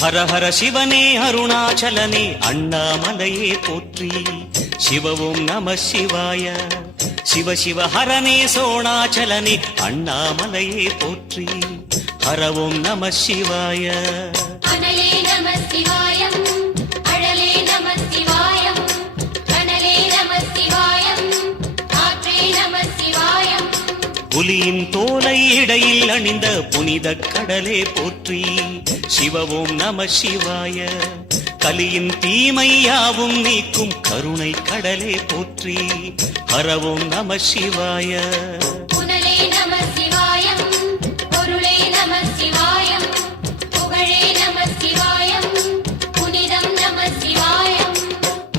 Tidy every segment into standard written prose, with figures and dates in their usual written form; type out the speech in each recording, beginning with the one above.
ஹர ஹர சிவனே அருணாச்சலனே அண்ணாமலையே போற்றி. சிவவும் நம சிவாய. சிவ சிவ ஹரனே சோணாச்சலனே அண்ணாமலையே போற்றி. ஹரவும் நம சிவாய. அனலே நம சிவாயம், அழலே நம சிவாயம், கனலே நம சிவாயம், ஆற்றே நம சிவாயம். புலியின் தோலை இடையில் அணிந்த புனித கடலே போற்றி. சிவவும் நம சிவாய. கலியின் தீமையாவும் நீக்கும் கருணை கடலே போற்றி. ஹரவும் நம சிவாய. புனலே நம சிவாயம், பொருளே நம சிவாயம், புகழே நம சிவாயம், புனிதம் நம சிவாயம்.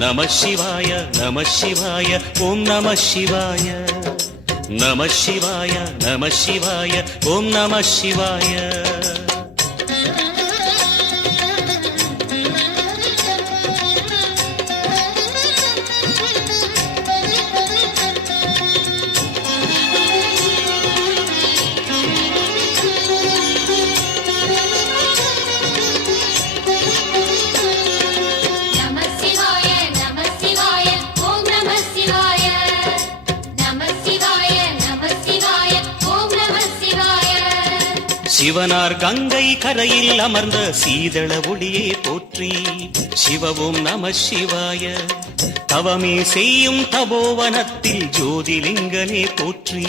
நம சிவாய நம சிவாய ஓம் நம சிவாய. நம சிவாய நம சிவாய ஓம் நம சிவாய. நம சிவாய, நம சிவாய, ஓம் நம சிவாய. நம சிவாய, நம சிவாய, ஓம் நம சிவாய. சிவனார் கங்கை கரையில் அமர்ந்த சீதள ஒளியே போற்றி. சிவவும் நம சிவாய. தவமே செய்யும் தபோவனத்தில் ஜோதிலிங்கனே போற்றி.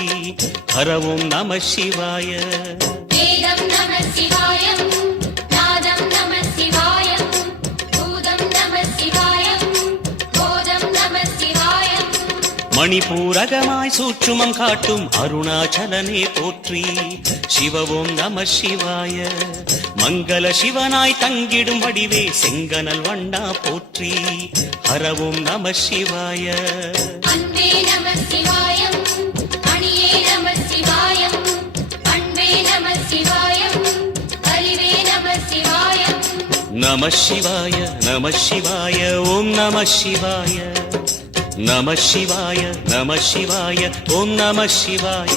ஹரவும் நம சிவாய. வேதம் நம சிவாயம், நாதம் நம சிவாயம், பூதம் நம சிவாயம், போதம் நம சிவாயம். மணிபூரகமாய் சூட்சுமம் காட்டும் அருணாச்சலனே போற்றி. சிவவும் நம சிவாய. மங்கள சிவனாய் தங்கிடும் வடிவே செங்கனல் வண்ணா போற்றி. ஹரவும் நம சிவாய. அன்பே நம சிவாயம், அணியே நம சிவாயம், அன்பே நம சிவாயம், அறிவே நம சிவாயம். நம சிவாய நம சிவாய ஓம் நம சிவாய. நம சிவாய நம சிவாய ஓம் நம சிவாய.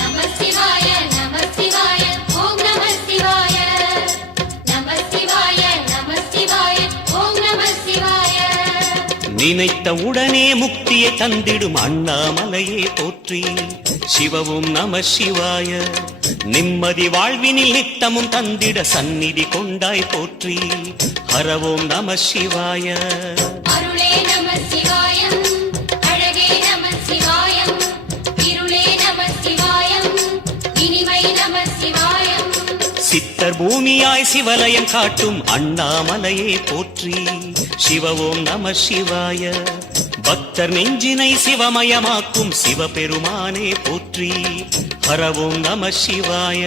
நம சிவாய, நம சிவாய, ஓம் நம சிவாய. நம சிவாய, நம சிவாய, ஓம் நம சிவாய. நினைத்த உடனே முக்தியை தந்திடும் அண்ணாமலையே போற்றி. சிவவும் நம சிவாய. நிம்மதி வாழ்வினில் நித்தமும் தந்திட சந்நிதி கொண்டாய் போற்றி. ஹரவும் நம சிவாய. அருளே நம சிவாயம், அழகே நம சிவாயம், இருளே நம சிவாயம், இனிமை நம சிவாயம். சித்தர் பூமியாய் சிவலயம் காட்டும் அண்ணாமலையே போற்றி. சிவவும் நம சிவாய. பக்தர் நெஞ்சினை சிவமயமாக்கும் சிவபெருமானே போற்றி. ஹரவும் நம சிவாய.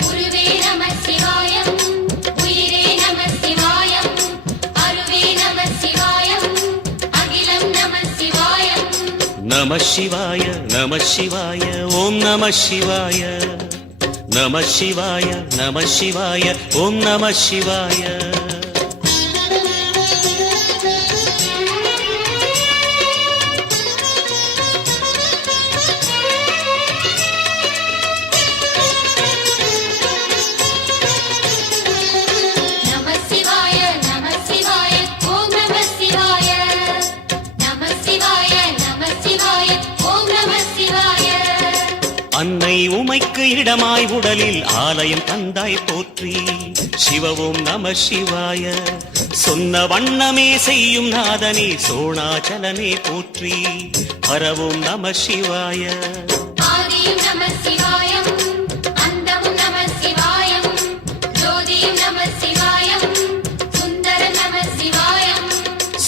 குருவே நம சிவாயம், உயிரே நம சிவாயம், அருவே நம சிவாயம், அகிலம் நம சிவாயம். நம சிவாய நம சிவாய ஓம் நம சிவாய. நம சிவாய நம சிவாய ஓம் நம சிவாய. நம சிவாய, நம சிவாய, ஓம் நம சிவாய. நம சிவாய, நம சிவாய, ஓம் நம சிவாய. அன்னை உமைக்கு இடமாய் உடலில் ஆலயம் தந்தாய் போற்றி. சிவவும் நம சிவாய. சொன்ன வண்ணமே செய்யும் நாதனே சோணாச்சலனே போற்றி. ஹரவும் நம சிவாய. ஆதியும் நம சிவாயம், அந்தமும் நம சிவாயம், ஜோதியும் நம சிவாயம், சுந்தர நம சிவாயம்.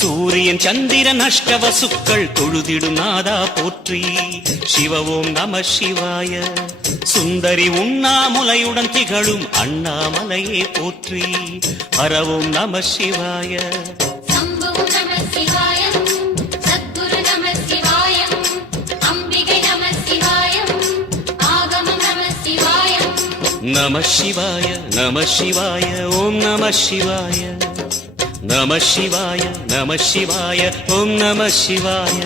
சூரியன் சந்திரன் அஷ்டவசுக்கள் தொழுதிடும் நாதா போற்றி. சிவவும் நம சிவாய. சுந்தரி உண்ணாமுலையுடன் திகழும் அண்ணாமலையே போற்றி. ஹரவும் நம சிவாய. சம்புவும் நம சிவாயம், சத்குரு நம சிவாயம், அம்பிகை நம சிவாயம், ஆகமம் நம சிவாயம். நம சிவாய நம சிவாய ஓம் நம சிவாய நம சிவாய நம சிவாய ஓம் நம சிவாய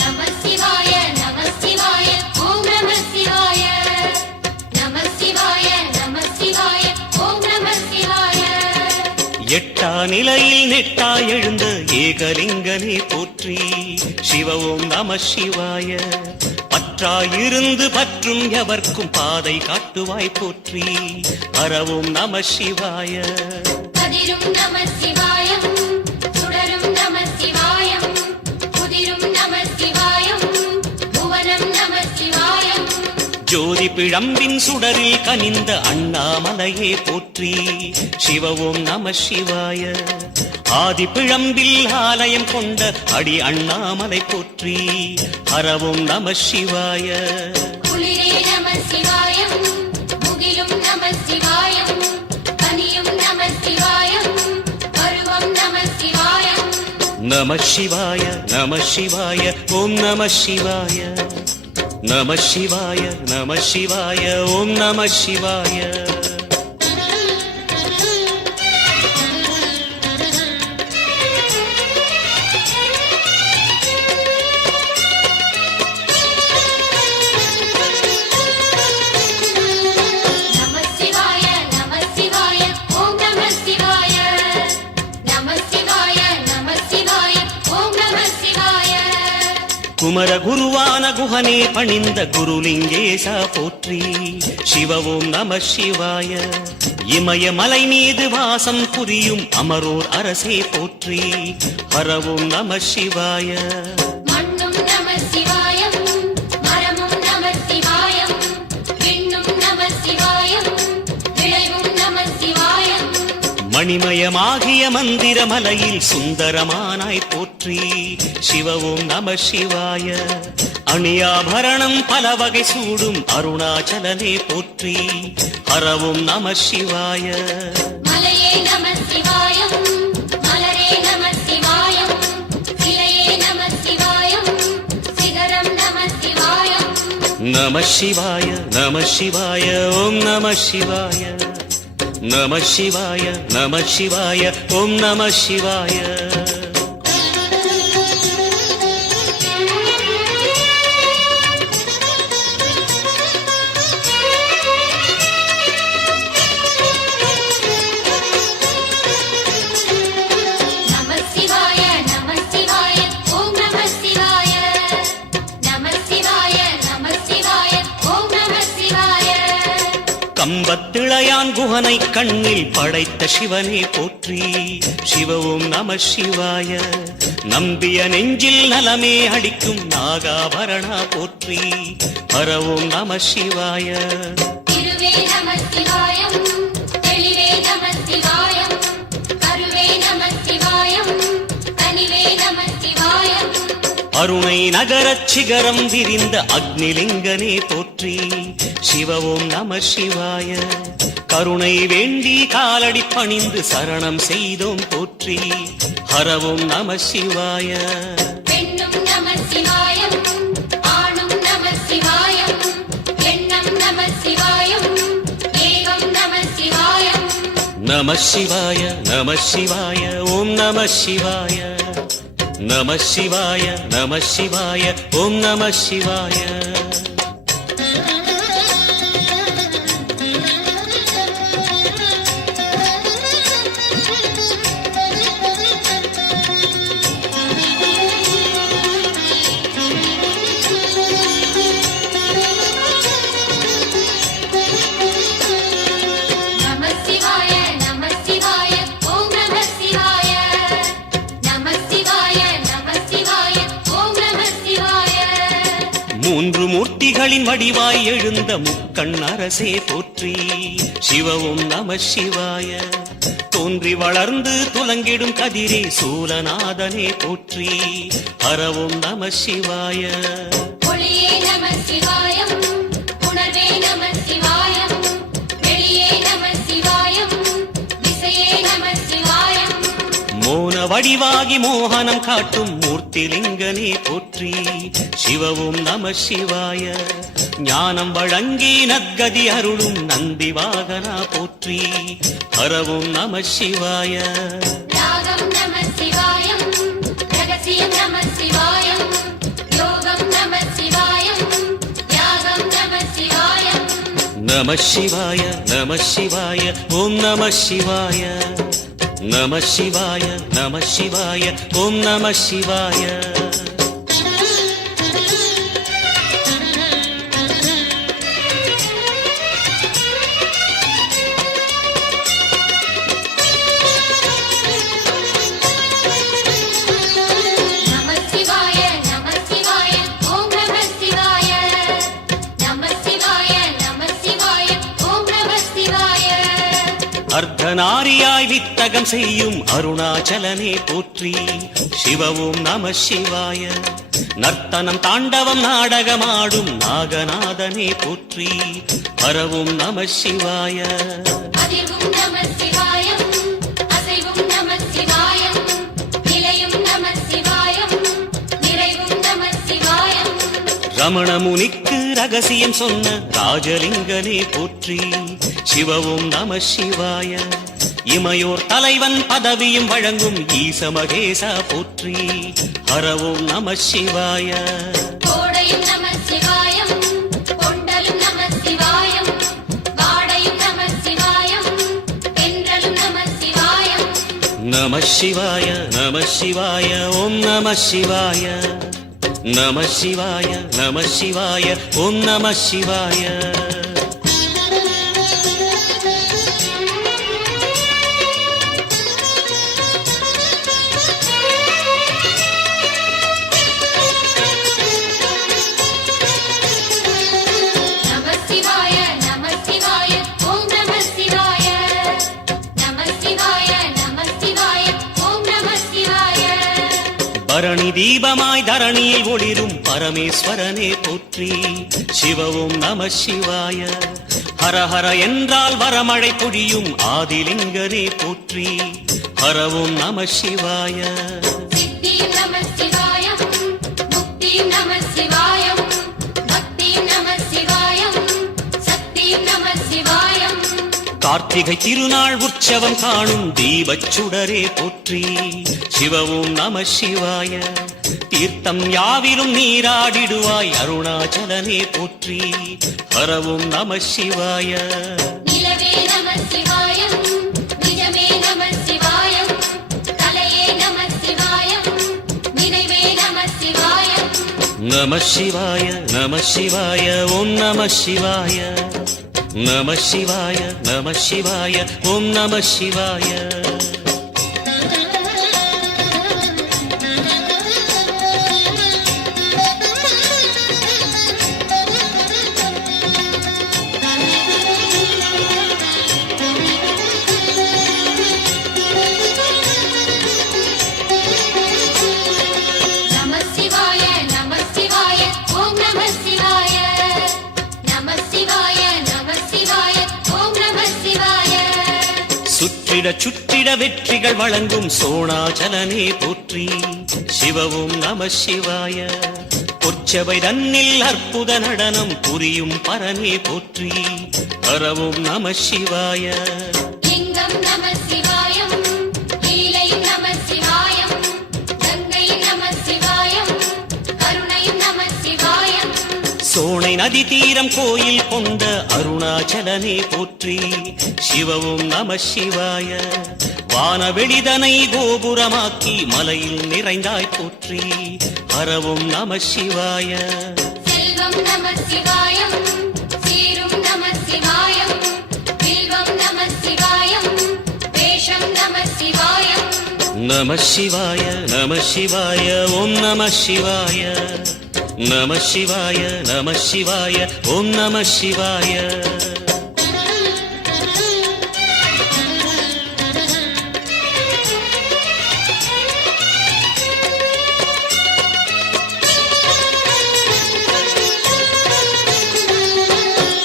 நம சிவாய நம சிவாய ஓம் நம சிவாய நம சிவாய நம சிவாய ஓம் நம சிவாய எட்டா நிலையில் நெட்டா எழுந்த ஏகலிங்கனே போற்றி சிவ ஓம் நம சிவாய பற்றாயிருந்து பற்றும் எவர்க்கும் பாதை காட்டுவாய் போற்றி ஹரவோம் நம சிவாய கதிரும் நம சிவாயம் சுடரும் நம சிவாயம் புதிரும் நம சிவாயம் புவனம் நம சிவாயம் ஜோதி பிழம்பின் சுடரில் கனிந்த அண்ணாமலையே போற்றி சிவ ஓம் நம சிவாய ஆதி பிழம்பில் ஆலயம் கொண்ட அடி அண்ணாமலை போற்றி ஹரவோம் நம சிவாய குளிரே நம சிவாயம் முகிலும் நம சிவாயம் கனியும் நம சிவாயம் பருவம் நம சிவாயம் நம சிவாய நம சிவாய ஓம் நம சிவாய நம சிவாய நம சிவாய ஓம் நம சிவாய நம சிவாய நம சிவாய ஓம் நம சிவாய நம சிவாய நம சிவாய ஓம் நம சிவாய குமர குருவான குஹனே பணிந்த குருலிங்கேசா போற்றி சிவ ஓம் நம சிவாய இமயமலை மீது வாசம் புரியும் அமரோர் அரசே போற்றி ஹரவோம் நம சிவாய மண்ணும் நம சிவாயம் மரமும் நம சிவாயம் விண்ணும் நம சிவாயம் விளைவும் நம சிவாயம் மணிமயமாகிய மந்திர மலையில் சுந்தரமானாய் போற்றி சிவ ஓம் நம சிவாய அணியாபரணம் பல வகை சூடும் அருணாச்சலனே போற்றி ஹரவோம் நம சிவாய மலையே நம சிவாயம் மலரே நம சிவாயம் சிலையே நம சிவாயம் சிகரம் நம சிவாயம் நம சிவாய நம சிவாய ஓம் நம சிவாய நம சிவாய நம சிவாய ஓம் நம சிவாய நம சிவாய நம சிவாய ஓம் நம சிவாய நம சிவாய நம சிவாய ஓம் நம சிவாய கம்பத்திளையான் குஹனை கண்ணில் படைத்த சிவனே போற்றி சிவ ஓம் நம சிவாய நம்பிய நெஞ்சில் நலமே அடிக்கும் நாகாபரணா போற்றி ஹரவோம் நம சிவாய திருவே நம சிவாயம் தெளிவே நம சிவாயம் கருவே நம சிவாயம் கனிவே நம சிவாயம் அருணை நகரச் சிகரம் விரிந்த அக்னிலிங்கனே போற்றி சிவ ஓம் நம சிவாய கருணை வேண்டி காலடி பணிந்து சரணம் செய்தோம் போற்றி ஹரவோம் நம சிவாய பெண்ணும் நம சிவாயம் ஆணும் நம சிவாயம் எண்ணம் நம சிவாயம் ஏகம் நம சிவாயம் நம சிவாய நம சிவாய ஓம் நம சிவாய நம சிவாய நம சிவாய ஓம் நம சிவாய நம சிவாய நம சிவாய ஓம் நம சிவாய நம சிவாய நம சிவாய ஓம் நம சிவாய மூன்று மூர்த்திகளின் வடிவாய் எழுந்த முக்கண் அரசே போற்றி சிவ ஓம் நம சிவாய தோன்றி வளர்ந்து துலங்கிடும் கதிரே சூலநாதனே போற்றி ஹரவோம் நம சிவாய ஒளியே நம வடிவாகி மோகனம் காட்டும் மூர்த்திலிங்கனே போற்றி சிவவும் நம சிவாய ஞானம் வழங்கி நற்கதி அருளும் நந்தி வாகனா போற்றி ஹரவும் நம சிவாய ராகம் நம சிவாயம் ரகசியம் நம சிவாயம் யோகம் நம சிவாயம் யாகம் நம சிவாயம் நம சிவாய நம சிவாய ஓம் நம சிவாய நம சிவாய நம சிவாய ஓம் நம சிவாய நம சிவாய நம சிவாய ஓம் நம சிவாய நம சிவாய நம சிவாய ஓம் நம சிவாய அர்த்தநாரியாய் வித்தகம் செய்யும் அருணாச்சலனே போற்றி சிவவும் நம சிவாய நர்த்தனம் தாண்டவம் நாடகமாடும் நாகநாதனே போற்றி ஹரவும் நம சிவாய அதிர்வும் நம சிவாயம் அசைவும் நம சிவாயம் நிலையும் நம சிவாயம் நிறைவும் நம சிவாயம் ரமண முனிக்கு ரகசியம் சொன்ன ராஜலிங்கனே போற்றி சிவவும் நம சிவாய இமையோர் தலைவன் பதவியும் வழங்கும் ஈச மகேசா போற்றி ஹரவும் நம சிவாய கோடையும் நம சிவாயம் கொண்டலும் நம சிவாயம் வாடையும் நம சிவாயம் தென்றலும் நம சிவாயம் நம சிவாய நம சிவாய ஓம் நம சிவாய நம சிவாய நம சிவாய ஓம் நம சிவாய நம சிவாய நம சிவாய ஓம் நம சிவாய நம சிவாய நம சிவாய ஓம் நம சிவாய பரணி தீபமாய் தரணியில் ஒளிரும் பரமேஸ்வரனே போற்றி சிவவும் நம சிவாய ஹர ஹர என்றால் வரமழை பொழியும் ஆதிலிங்கனே போற்றி ஹரவும் நம சிவாய சித்தியும் நம சிவாயம் முக்தியும் நம சிவாயம் பக்தியும் நம சிவாயம் சக்தியும் நம சிவாயம் கார்த்திகை திருநாள் உற்சவம் காணும் தீபச் சுடரே போற்றி சிவவும் நம சிவாய தீர்த்தம் யாவிலும் நீராடிடுவாய் அருணாச்சலனே போற்றி ஹரவும் நம சிவாய நிலவே நம சிவாயம் நிஜமே நம சிவாயம் கலையே நம சிவாயம் நினைவே நம சிவாயம் நம சிவாய நம சிவாய ஓம் நம சிவாய நம சிவாய நம சிவாய ஓம் நம சிவாய நம சிவாய நம சிவாய ஓம் நம சிவாய நம சிவாய நம சிவாய ஓம் நம சிவாய சுற்றிட சுற்றிட வெற்றிகள் வழங்கும் சோணாச்சலனே போற்றி சிவவும் நம சிவாய பொற்சபை தன்னில் அற்புத நடனம் புரியும் பரனே போற்றி ஹரவும் நம சிவாய லிங்கம் நம சிவாயம் லீலையும் நம சிவாயம் கங்கையும் நம சிவாயம் கருணையும் நம சிவாயம் சோனை நதி தீரம் கோயில் கொண்ட அருணாச்சலனே போற்றி சிவவும் நம சிவாய வானவெளிதனை கோபுரமாக்கி மலையில் நிறைந்தாய் போற்றி ஹரவும் நம சிவாய செல்வம் நம சிவாயம் சீரும் நம சிவாயம் வில்வம் நம சிவாயம் வேஷம் நம சிவாயம் நம சிவாய நம சிவாய ஓம் நம சிவாய நம சிவாய நம சிவாய ஓம் நம சிவாய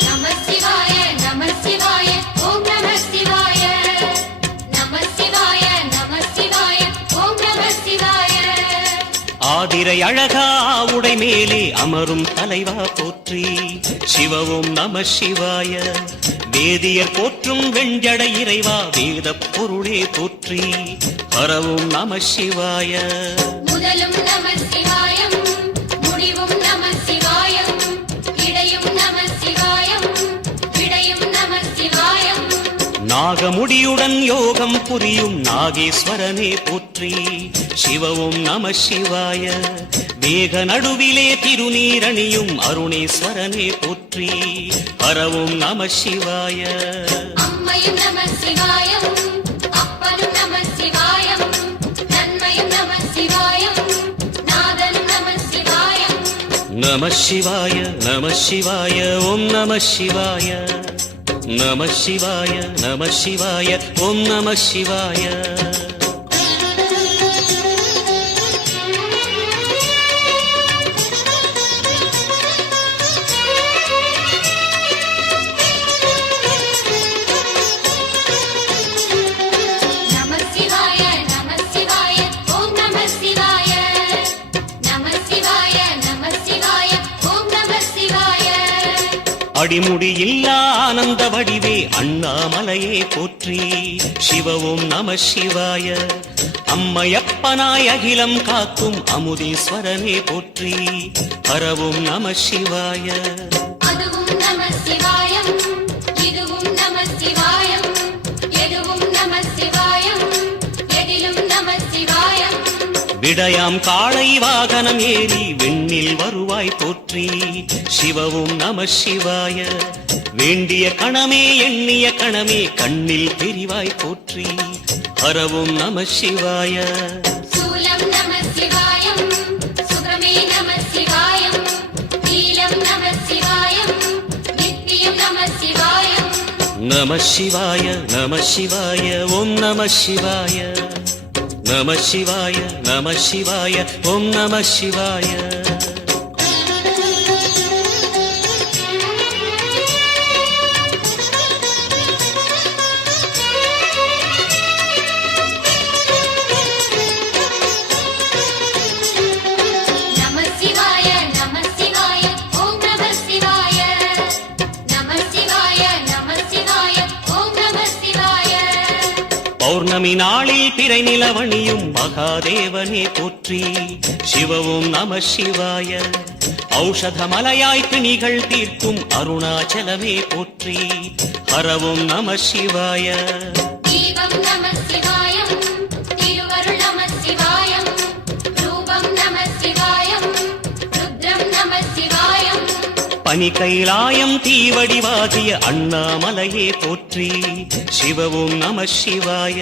நம சிவாய நம சிவாய ஓம் நம சிவாய நம சிவாய நம சிவாய ஓம் நம ஆதிரை அழகா உடை மேலே அமரும் தலைவா போற்றி சிவவும் நம சிவாய வேதியர் போற்றும் வெஞ்சடை இறைவா வேத பொருளே போற்றி ஹரவும் நம சிவாய முதலும் நம சிவாயம் முடிவும் நம சிவாயம் இடையும் நம சிவாயம் விடையும் நம சிவாயம் நாகமுடியுடன் யோகம் புரியும் நாகேஸ்வரனே போற்றி சிவவும் நம சிவாய வேக நடுவிலே திருநீரணியும் அருணேஸ்வரனே போற்றி ஹரவும் நம சிவாய அம்மையும் நம சிவாயம் அப்பனும் நம சிவாயம் நன்மையும் நம சிவாயம் நாதனும் நம சிவாயம் நம சிவாய நம சிவாய ஓம் நம சிவாய நம சிவாய நம சிவாய ஓம் நம சிவாய நம சிவாய நம சிவாய ஓம் நம சிவாய நம சிவாய நம சிவாய ஓம் நம சிவாய அடிமுடியில்லா ஆனந்த வடிவே அண்ணாமலையே போற்றி சிவவும் நம சிவாய அம்மையப்பனாய் அகிலம் காக்கும் அமுதீஸ்வரனே போற்றி ஹரவும் நம சிவாய அதுவும் நம சிவாயம் இதுவும் நம சிவாயம் எதுவும் நம சிவாயம் எதிலும் நம சிவாயம் விடயாம் காளை வாகனம் ஏறி விண்ணில் வருவாய் போற்றி சிவவும் நம சிவாய வேண்டிய கணமே எண்ணிய கணமே கண்ணில் தெரிவாய் போற்றி ஹரவும் நம சிவாய சூலம் நம சிவாயம் சுப்ரமே நம சிவாயம் நீலம் நம சிவாயம் நித்தியம் நம சிவாயம் நம சிவாய நம சிவாய ஓம் நம சிவாய நம சிவாய நம சிவாய ஓம் நம சிவாய நம சிவாய நம சிவாய ஓம் நம சிவாய நம சிவாய நம சிவாய ஓம் நம சிவாய பௌர்ணமி நாளில் பிறை நிலவணியும் மகாதேவனே போற்றி சிவவும் நம சிவாய ஔஷதமலையாய் பிணிகள் தீர்க்கும் அருணாச்சலமே போற்றி ஹரவும் நம சிவாய தீபம் நம சிவாயம் திருவருள் நம சிவாயம் ரூபம் நம சிவாயம் ருத்ரம் நம சிவாயம் பனி கைலாயம் தீவடிவாகிய அண்ணாமலையே போற்றி சிவவும் நம சிவாய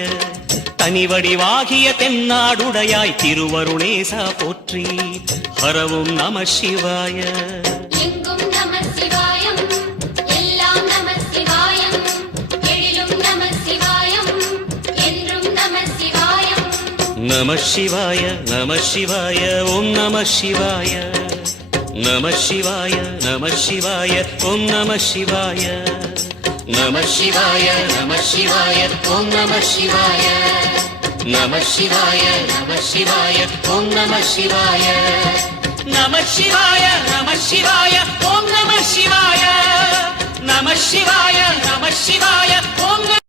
தனிவடிவாகிய தென்னாடுடையாய் திருவருணேசா போற்றி ஹரவும் நம சிவாய எங்கும் நம சிவாயம் எல்லாம் நம சிவாயம் எழிலும் நம சிவாயம் என்றும் நம சிவாயம் நம சிவாய நம சிவாய ஓம் நம சிவாய நம சிவாய நம சிவாய ஓம் நம சிவாய நம சிவாய நம சிவாய ஓம் நம சிவாய நம சிவாய நம சிவாய ஓம் நம சிவாய நம சிவாய நம சிவாய ஓம் நம சிவாய நம சிவாய நம சிவாய ஓம்